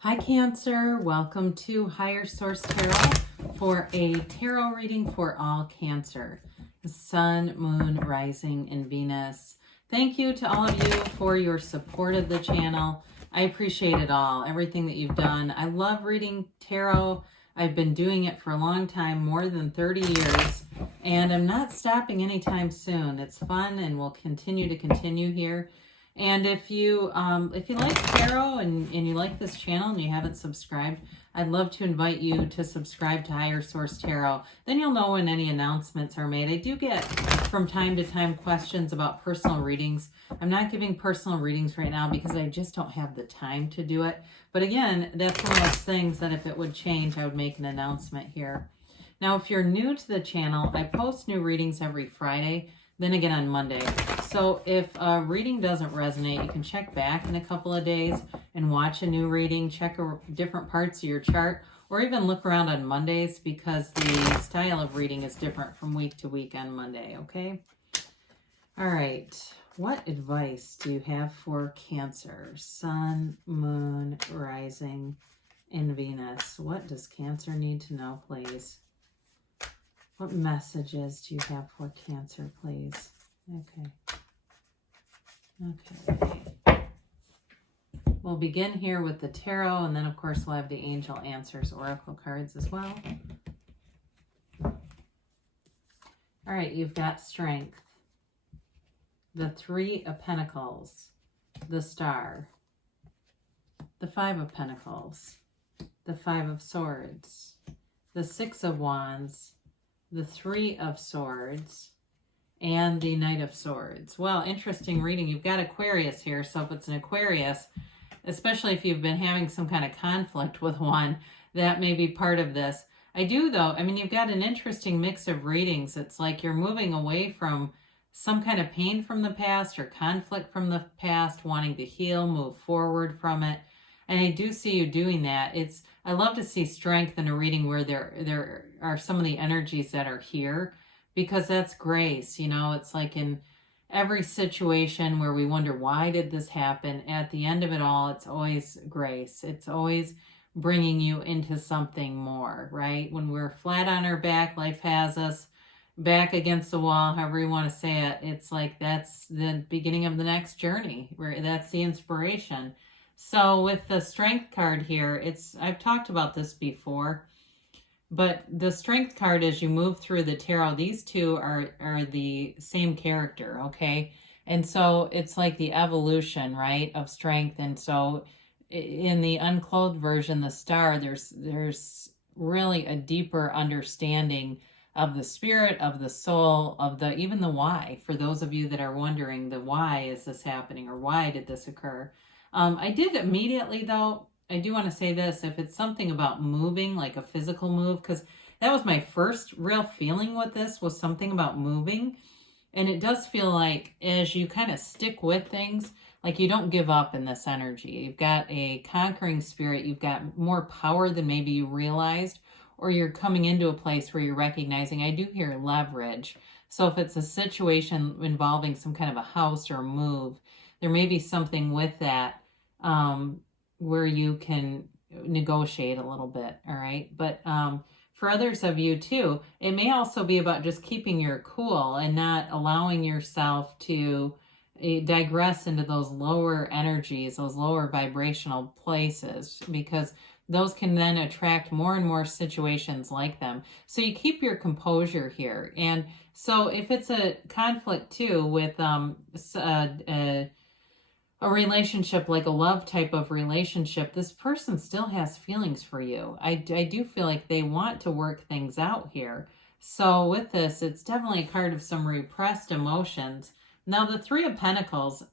Hi Cancer, welcome to Higher Source Tarot for a tarot reading for all Cancer. The Sun, Moon, Rising, and Venus. Thank you to all of you for your support of the channel. I appreciate it all, everything that you've done. I love reading tarot. I've been doing it for a long time, more than 30 years, and I'm not stopping anytime soon. It's fun and will continue here. And if you like tarot and you like this channel and you haven't subscribed, I'd love to invite you to subscribe to Higher Source Tarot. Then you'll know when any announcements are made. I do get from time to time questions about personal readings. I'm not giving personal readings right now because I just don't have the time to do it. But again, that's one of those things that if it would change, I would make an announcement here. Now, if you're new to the channel, I post new readings every Friday, then again on Monday. So if a reading doesn't resonate, you can check back in a couple of days and watch a new reading, check different parts of your chart, or even look around on Mondays because the style of reading is different from week to week on Monday, okay? All right, what advice do you have for Cancer? Sun, Moon, Rising, and Venus. What does Cancer need to know, please? What messages do you have for Cancer, please? Okay. We'll begin here with the tarot, and then, of course, we'll have the Angel Answers Oracle cards as well. All right, you've got Strength, the Three of Pentacles, the Star, the Five of Pentacles, the Five of Swords, the Six of Wands, the Three of Swords, and the Knight of Swords. Well, interesting reading. You've got Aquarius here, so if it's an Aquarius, especially if you've been having some kind of conflict with one, that may be part of this. I do, though, I mean, you've got an interesting mix of readings. It's like you're moving away from some kind of pain from the past or conflict from the past, wanting to heal, move forward from it. And I do see you doing that. I love to see strength in a reading where there are some of the energies that are here, because that's grace. You know, it's like in every situation where we wonder, why did this happen? At the end of it all, it's always grace. It's always bringing you into something more, right? When we're flat on our back, life has us back against the wall, however you want to say it. It's like that's the beginning of the next journey, where that's the inspiration. So with the Strength card here, I've talked about this before, but the Strength card, as you move through the tarot, these two are the same character, okay? And so it's like the evolution, right, of strength. And so in the unclothed version, the Star, there's really a deeper understanding of the spirit, of the soul, of even the why. For those of you that are wondering, the why is this happening, or why did this occur? I did immediately, though, I do want to say this, if it's something about moving, like a physical move, because that was my first real feeling with this, was something about moving. And it does feel like as you kind of stick with things, like you don't give up in this energy. You've got a conquering spirit. You've got more power than maybe you realized, or you're coming into a place where you're recognizing, I do hear leverage. So if it's a situation involving some kind of a house or a move, there may be something with that where you can negotiate a little bit, all right? But for others of you too, it may also be about just keeping your cool and not allowing yourself to digress into those lower energies, those lower vibrational places, because those can then attract more and more situations like them. So you keep your composure here. And so if it's a conflict too with a relationship, like a love type of relationship, this person still has feelings for you. I do feel like they want to work things out here. So with this, it's definitely a card of some repressed emotions. Now, the Three of Pentacles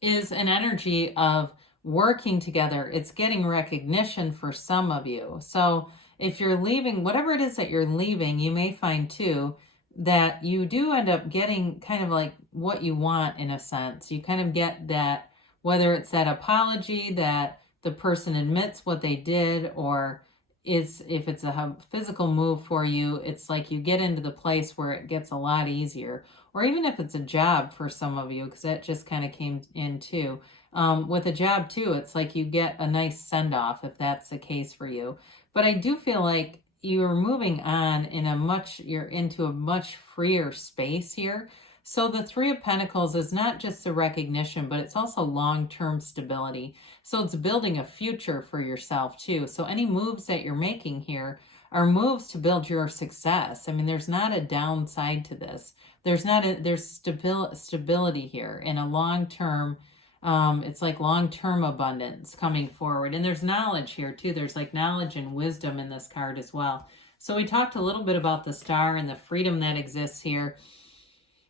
is an energy of working together. It's getting recognition for some of you. So if you're leaving, whatever it is that you're leaving, you may find too that you do end up getting kind of like what you want, in a sense. You kind of get that, whether it's that apology that the person admits what they did, or if it's a physical move for you, it's like you get into the place where it gets a lot easier. Or even if it's a job for some of you, because that just kind of came in too. With a job too, it's like you get a nice send-off if that's the case for you. But I do feel like you're moving on in you're into a much freer space here. So the Three of Pentacles is not just the recognition, but it's also long-term stability. So it's building a future for yourself too. So any moves that you're making here are moves to build your success. I mean, there's not a downside to this. There's stability here in a long-term, it's like long-term abundance coming forward. And there's knowledge here too. There's like knowledge and wisdom in this card as well. So we talked a little bit about the star and the freedom that exists here.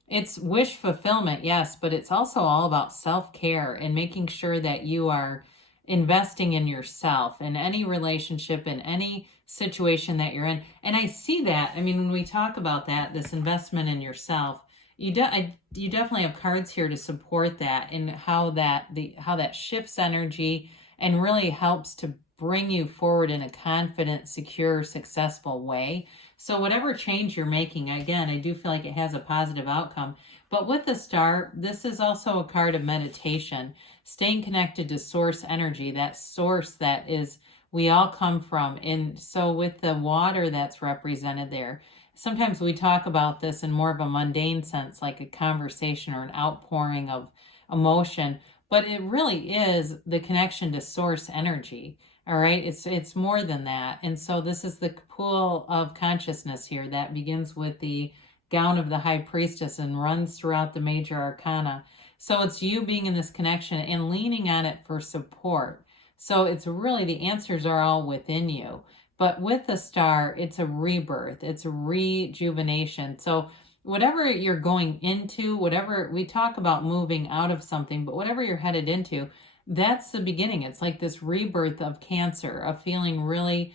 It's wish fulfillment, yes, but it's also all about self-care and making sure that you are investing in yourself in any relationship, in any situation that you're in. And I see that. I mean, when we talk about that, this investment in yourself, you definitely have cards here to support that and how that shifts energy and really helps to bring you forward in a confident, secure, successful way. So whatever change you're making, again, I do feel like it has a positive outcome. But with the star, this is also a card of meditation, staying connected to source energy, that source that is we all come from. And so with the water that's represented there, sometimes we talk about this in more of a mundane sense, like a conversation or an outpouring of emotion, but it really is the connection to source energy. All right, it's more than that. And so this is the pool of consciousness here that begins with the gown of the high priestess and runs throughout the major arcana. So it's you being in this connection and leaning on it for support. So it's really, the answers are all within you. But with the star, it's a rebirth, it's a rejuvenation. So whatever you're going into, whatever we talk about moving out of something, but whatever you're headed into, that's the beginning. It's like this rebirth of Cancer, of feeling really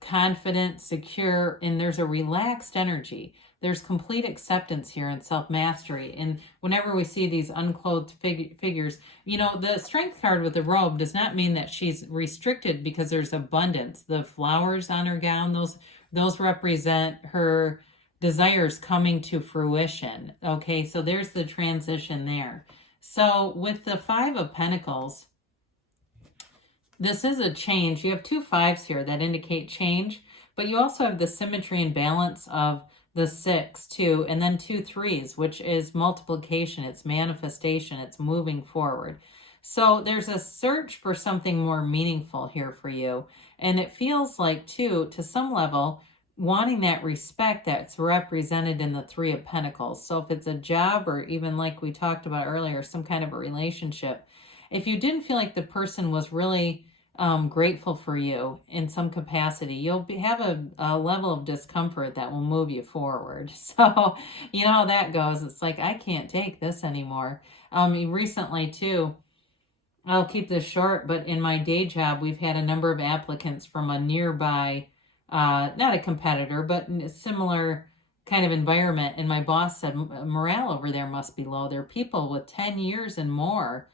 confident, secure, and there's a relaxed energy. There's complete acceptance here and self-mastery. And whenever we see these unclothed figures, you know, the strength card with the robe does not mean that she's restricted because there's abundance. The flowers on her gown, those represent her desires coming to fruition. Okay, so there's the transition there. So with the Five of Pentacles, this is a change. You have two fives here that indicate change, but you also have the symmetry and balance of the 6 too, and then 2 threes, which is multiplication, it's manifestation, it's moving forward. So there's a search for something more meaningful here for you. And it feels like too, to some level, wanting that respect that's represented in the Three of Pentacles. So if it's a job or even like we talked about earlier, some kind of a relationship, if you didn't feel like the person was really grateful for you in some capacity, you'll have a level of discomfort that will move you forward. So you know how that goes. It's like, I can't take this anymore. Recently too, I'll keep this short, but in my day job, we've had a number of applicants from a nearby, not a competitor, but a similar kind of environment. And my boss said, morale over there must be low. There are people with 10 years and more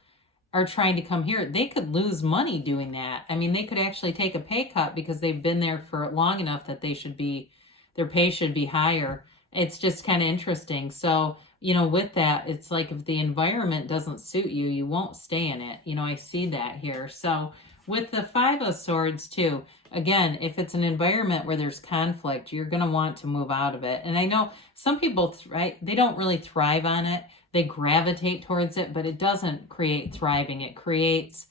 are trying to come here. They could lose money doing that. I mean, they could actually take a pay cut because they've been there for long enough that their pay should be higher. It's just kind of interesting. So, you know, with that, it's like if the environment doesn't suit you, you won't stay in it. You know, I see that here. So with the Five of Swords too, again, if it's an environment where there's conflict, you're going to want to move out of it. And I know some people, they don't really thrive on it. They gravitate towards it, but it doesn't create thriving. It creates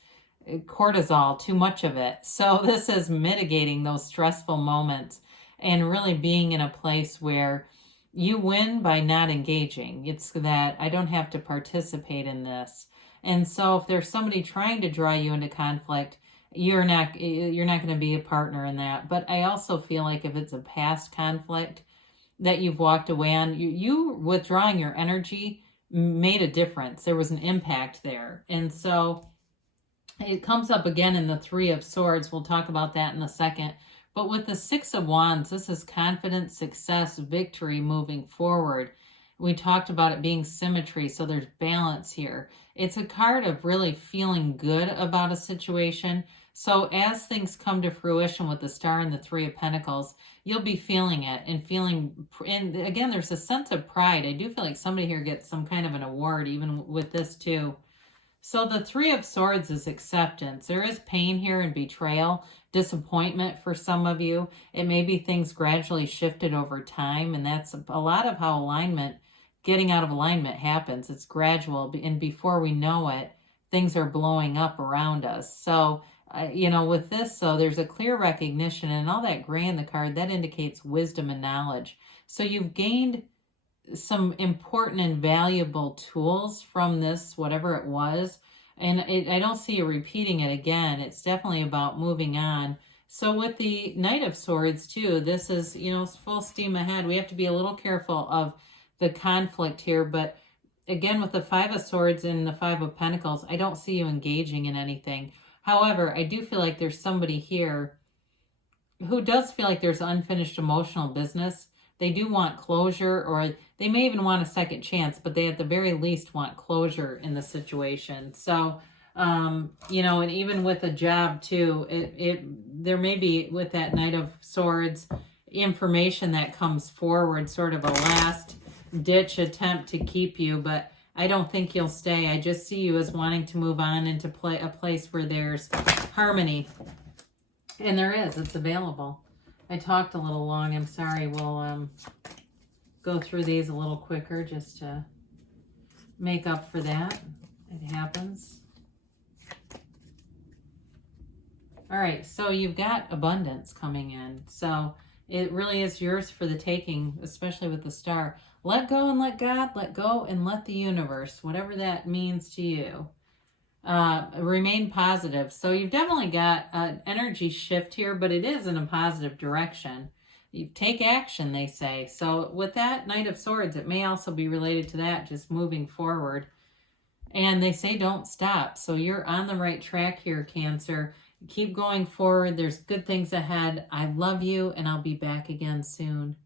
cortisol, too much of it. So this is mitigating those stressful moments and really being in a place where you win by not engaging. It's that I don't have to participate in this. And so if there's somebody trying to draw you into conflict, you're not going to be a partner in that. But I also feel like if it's a past conflict that you've walked away on, you withdrawing your energy made a difference. There was an impact there. And so it comes up again in the Three of Swords. We'll talk about that in a second. But with the Six of Wands, this is confidence, success, victory moving forward. We talked about it being symmetry, so there's balance here. It's a card of really feeling good about a situation. So as things come to fruition with the Star and the Three of Pentacles, you'll be feeling it and again, there's a sense of pride. I do feel like somebody here gets some kind of an award, even with this too. So the Three of Swords is acceptance. There is pain here and betrayal, disappointment for some of you. It may be things gradually shifted over time, and that's a lot of how getting out of alignment happens. It's gradual, and before we know it, things are blowing up around us. So, with this, so there's a clear recognition, and all that gray in the card, that indicates wisdom and knowledge. So you've gained some important and valuable tools from this, whatever it was. And I don't see you repeating it again. It's definitely about moving on. So with the Knight of Swords too, this is, full steam ahead. We have to be a little careful of the conflict here. But again, with the Five of Swords and the Five of Pentacles, I don't see you engaging in anything. However, I do feel like there's somebody here who does feel like there's unfinished emotional business. They do want closure, or they may even want a second chance, but they at the very least want closure in the situation. So, and even with a job too, there may be, with that Knight of Swords, information that comes forward, sort of a last ditch attempt to keep you, but I don't think you'll stay. I just see you as wanting to move on into a place where there's harmony. And there is, it's available. I talked a little long. I'm sorry. We'll go through these a little quicker just to make up for that. It happens. All right. So you've got abundance coming in. So it really is yours for the taking, especially with the Star. Let go and let God. Let go and let the universe, whatever that means to you. Remain positive. So you've definitely got an energy shift here, but it is in a positive direction. You take action, they say. So with that Knight of Swords, it may also be related to that, just moving forward. And they say don't stop. So you're on the right track here, Cancer. Keep going forward. There's good things ahead. I love you, and I'll be back again soon.